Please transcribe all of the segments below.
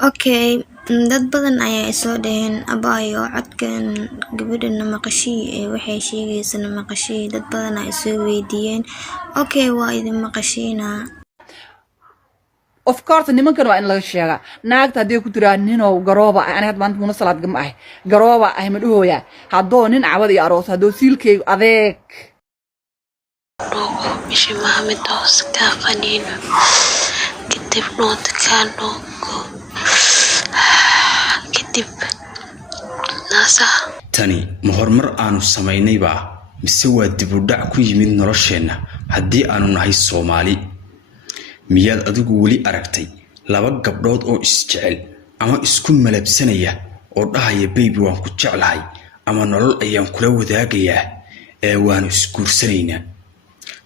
Okay, dad badan ayaa isoo dhaheen abaayo codkan gabadhana maqashii waxay sheegaysaa maqashii dad badan ay soo weydiiyeen. Okay, waa idin maqashiina. Of course nimankan waa in laga sheega naagta hadii ku tiraan ninoo garooba aniga maanta muna salaad gam ah garooba ah madhooya hadoo nin cawad iyo aroos hadoo siilkay adeeg mishi Mohamed Oscar qaniino kadib noodkaano kadib naasa tani ma hormar aanu sameynay ba mise waa dib u dhac ku yimid nolosheena hadii aanu nahay Soomaali miyaad adigu wali aragtay laba gabdhood oo isjecel ama isku malabsanaya oo dhahaya baby waan ku jeclahay ama nolol ayaan kula wadaagayaa ee waan isguursanayna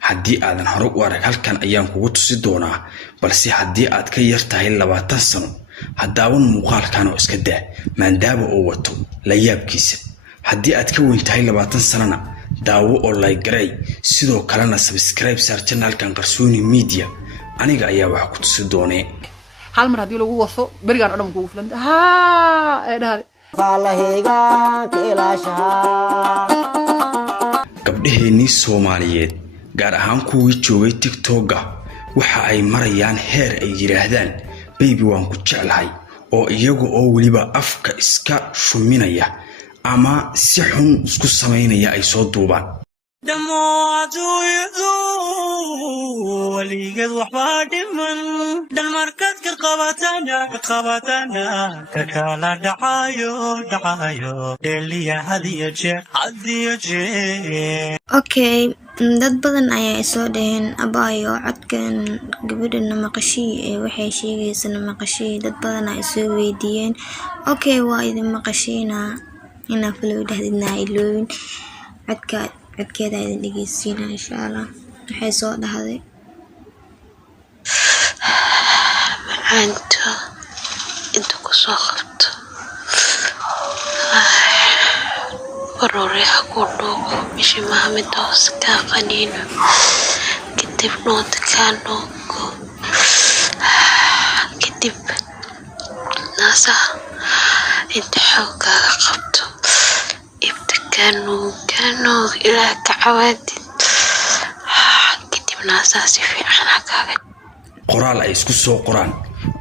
haddii aadan hore u arag halkan ayaan kugu tusi doonaa balse haddii aad ka yar tahay 20 sano haddaawan muuqaalkan oo iska daa maadaama oo wato la yaabkiisa haddii aad ka weyn tahay 20 sanana daawo oo like garay sidoo kalena subscribe saar channelkan qarsooni media aniga ayaa wax ku tusi doonee hal mar hadii lagu waso barigan oo dhan kugu filan ee dhahay faalaheega kiilasha gabdhaheennii Soomaaliyeed gaar ahaan kuwii joogay TikTok waxa ay marayaan heer ay yiraahdaan baby waan ku jeclahay oo iyagu oo waliba afka iska shuminaya ama si xun isku sameynaya ay soo duubaan وليقد وحبا دمن دمركت كقبتنا ككالا دعايو اللي هذي جي Okay, dad badan ayaa isoo dhaheen abaayo codkan gabadhana maqashii waxay sheegaysaa maqashii dad badan ay soo weydiiyeen. Okay, waa idin maqashiina ina filo dhahdina iloowin codkeeda idin dhageysiina insha Allah. waxay soo dhahday maanta inta ku soo qabto warooreha ku dhuuqo mishi Mohamed Oscar qaniino kadib noodkaano kadib naasa inta xoogaaga qabto ibtikaano ilaa ka cawaadid naasa si fiican hagaaga qoraal ay isku soo qoraan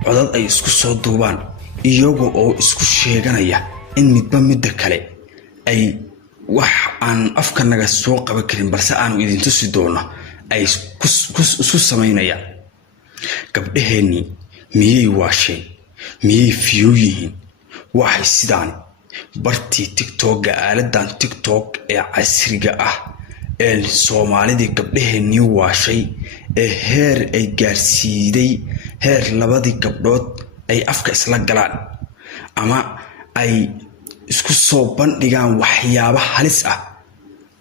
codad ay isku soo duubaan iyaga oo isku sheeganaya in midba midda kale ay wax aan afka naga soo qaban karin balse aanu idin tusi doono ay isku sameynaya gabdhaheeni miyay waasheen miyay fiyooyihiin waxay sidaan bartii TikTok aaladan TikTok ee casriga ah ee Soomaalida gabdhaheeni waashay ee heer ay gaarsiiday heer labadii gabdhood ay afka isla galaan ama ay isku soo bandhigaan waxyaabo halis ah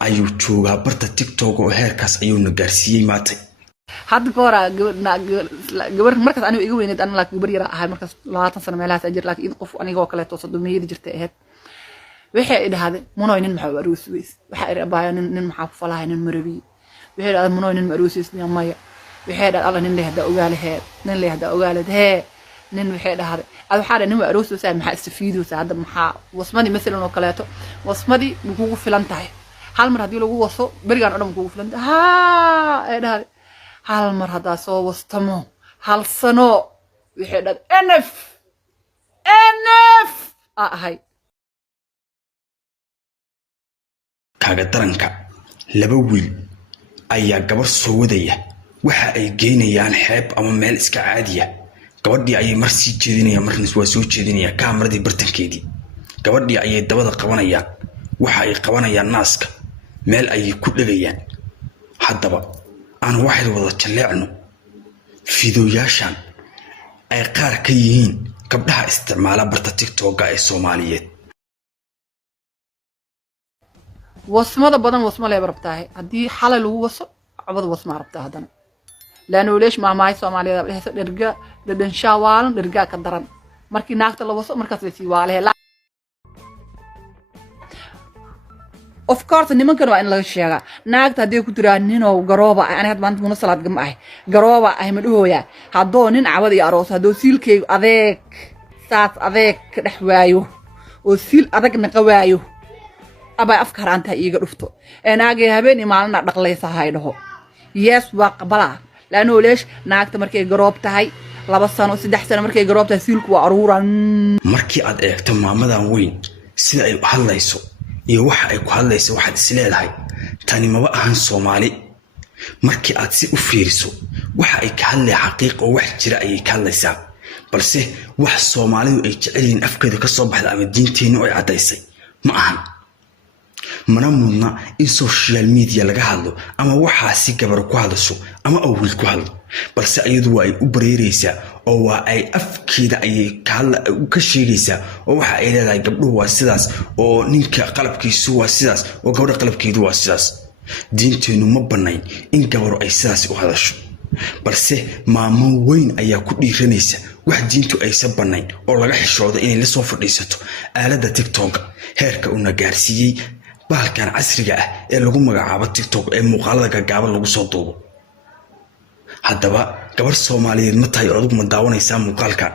ayuu joogaa barta TikTok oo heerkaas ayuu na gaarsiiyay maantay hadda goora gabar markaas anigu iga weyneed aan laakiin gabar yar ahay markaas 20 sano meelaha ajir laakiin qof aniga oo kale toos dumeeyada jirtay ahayd waxay idhaahday munooyin maxaa aroos weys waxa ay rabaan nin maxaa ku falahay nin marabi waxay idhaahday munooyin ma aroos weys maya waxay idhaahday alla nin leehda ogaalaheed nin leehda ogaalad nin waxay idhaahday waxa nin ma aroos weys maxaa istifiido hadda maxaa wasmadi midalan oo kaleeto wasmadi kugu filan tahay hal mar hadii lagu waso barigan oo dhan kugu filan ee dhahay hal mar hadaa soo wastamo hal sano waxay idhaahday NF ahay kaaga daranka laba wiil ayaa gabar soo wadaya waxa ay geynayaan xeeb ama meel iska caadiya gabadhii ayay mar sii jeedinayaan marna waa soo jeedinayaan kaamaradi bartankeedii gabadhii ayay dabada qabanayaan waxa ay qabanayaan naaska meel ayay ku dhagayaan haddaba aan waxay wada jaleecno fiidiyoyaashan ay qaar ka yihiin gabdhaha isticmaala barta TikTok ee Soomaaliyeed wasmada badan wasma leebar rabtahay hadii xalay lagu waso cabad wasma rabtaa hadana laano leesh maamaay Soomaaliyeed waxay soo dherga dadan shawaalan dherga ka daran markii naagta la waso markaas la sii waaleey of course nimankan waa in laga sheega naagta hadii ku tiraan ninoo garooba aniga maanta muna salaad gam ah garooba ah madhooya hadoo nin cawad iyo aroos hadoo siilkay adeeg saas adeeg ka dhex waayo oo siil adag naqa waayo abay afka haraanta iiga dhufto naagay habeen maalina dhaqlaysa haydhaho yes waa qabala laano leesh naagta markay garoob tahay 2 sano 3 sano markay garoob tahay siilku waa aruuran markii aad eegto maamadan weyn sida ay u hadlayso iyo waxa ay ku hadlayso waxaad isleedahay tani maba ahan Soomaali markii aad si u fiiriso waxa ay ka hadlay xaqiiq oo wax jira ay ka hadlaysaa balse wax Soomaalidu ay jeceliin afkeeda ka soo baxda ama diinteena oo ay cadaysay ma ahan mana mudna in social media laga hadlo ama waxa si gabar ku hadasho ama wiil ku hadlo balse ayadu waa ay u bareeraysaa oo waa ay afkeeda ay ka sheegaysaa oo waxa ay leedahay gabdhuhu waa sidaas oo ninka qalabkiisu waa sidaas oo gabadha qalabkeedu waa sidaas diinteenu ma banayn in gabar ay sidaas u hadasho balse maamo weyn ayaa ku dhiiranaysa wax diintu aysan banayn oo laga xishoodo inay la soo fadhiisato aalada TikTok heerka uu nagaarsiiyay bahalkan casriga ah ee lagu magacaabo TikTok ee muuqaalada gagaaban lagu soo duubo haddaba gabar Soomaaliyeed ma tahay adigu ma daawanaysaa muuqaalkan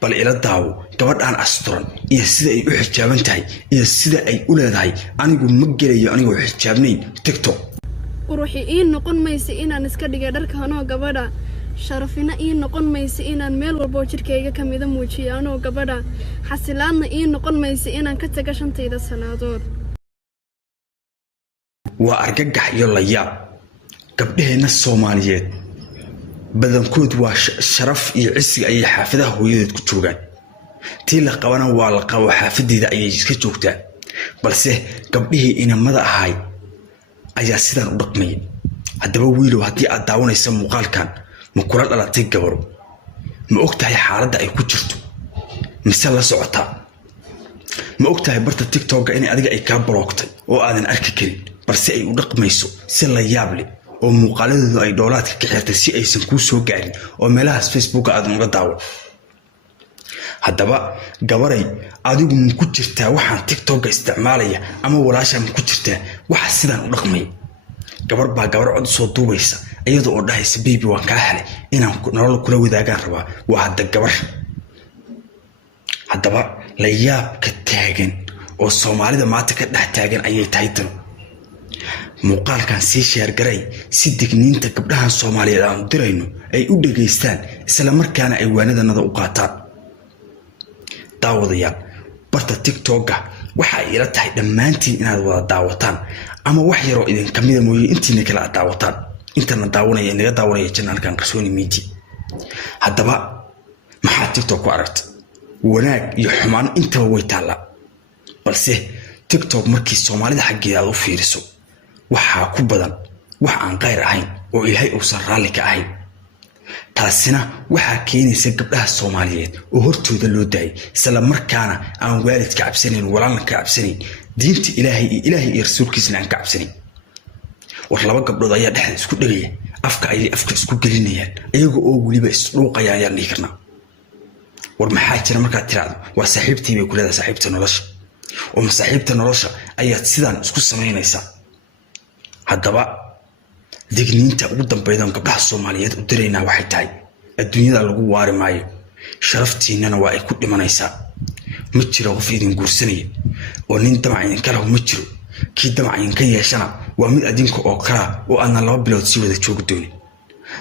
bal ila daawo gabadhan asturan iyo sida ay u xijaaban tahay iyo sida ay u leedahay anigu ma gelayo anigoo xijaabnayn TikTok ruuxi ii noqon maysa inaan iska dhigay dharka anoo gabadha sharafina ii noqon maysa inaan meel walba jirkayga kamida muujiyo anoo gabadha xasilaadna ii noqon maysa inaan ka taga shantayda salaadood waa argagax iyo la yaab gabdhaheena Soomaaliyeed badankood waa sharaf iyo cisiga ay xaafadaha hooyadeed ku joogaan tii la qabana waa la qabo xaafadeeda ayay iska joogtaa balse gabdhihii inamada ahay ayaa sidan u dhaqmay haddaba wiilow haddii aad daawanayso muuqaalkan ma kula dhalatay gabar ma ogtahay xaaladda ay ku jirto mise la socota ma ogtahay barta TikTok in adiga ay ka blockay oo aadan arki karin balse ay u dhaqmayso si la yaab leh oo muuqaaladoodu ay doolaadka ka xirtay si aysan ku soo gaarin oo meelahaas Facebook aad uga daawo haddaba gabaray adigu ma ku jirtaa waxaan TikTok isticmaalaya ama walaasha ma ku jirtaa wax sidan u dhaqmay gabar baa gabar cod soo duubaysa iyadoo oo dhahaysa baby waan ka helay inaan nolol kula wadaagaan rabaa waa hadda gabar haddaba la yaab ka taagan oo Soomaalida maanta ka dhex taagan ayay tahay tan muuqaalkan si share garay si digniinta gabdhaha Soomaaliyeed aan dirayno ay u dhageystaan isla markaana ay waanadanada u qaataan daawadayaal barta TikTok waxa ay ila tahay dhammaantiin inaad wada daawataan ama wax yar oo idin kamida mooyee intiina kala daawataan intana daawanaya inaga daawanaya channelkan Qarsooni Media haddaba maxaa TikTok ku aragtay wanaag iyo xumaan intaba way taala balse TikTok markii Soomaalida xaggeeda u fiiriso waxa ku badan wax aan qeyr ahayn oo Ilaahay uu sarraali ka ahayn taasina waxa keenaysa gabdhaha Soomaaliyeed oo hortooda loo daayay isla markaana aan waalidka cabsanayn walaalna ka cabsanayn diinta Ilaahay iyo rasuulkiisna aan ka cabsanayn war laba gabdhood ayaa dhexda isku dhagaya afka isku gelinayaan iyaga oo waliba isdhuuqayaan yar dhiirna war maxaa jira marka tiraado waa saaxiibtii bay ku leedahay saaxiibta nolosha oo saaxiibta nolosha ayaa sidan isku sameynaysa haddaba digniinta ugu dambeeyay gabdhaha Soomaaliyeed u direynaa waxay tahay adduunyada lagu waari maayo sharaftiinana waa ay ku dhimanaysaa ma jiro qof idin guursanaya oo nin damac idin kala ma jiro kii damac idin ka yeeshana waa mid adinka oo kala oo aan 2 bilood si wada joogi doonin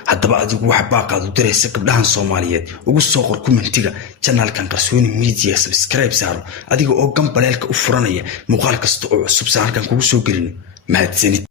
haddaba adigu wax baaqaad u diraysa gabdhahan Soomaaliyeed ugu soo qor commentiga channelkan Qarsooni Media subscribe saaro adiga oo gambaleelka u furanaya muuqaal kasta oo cusub saarkan kugu soo gelino mahadsanid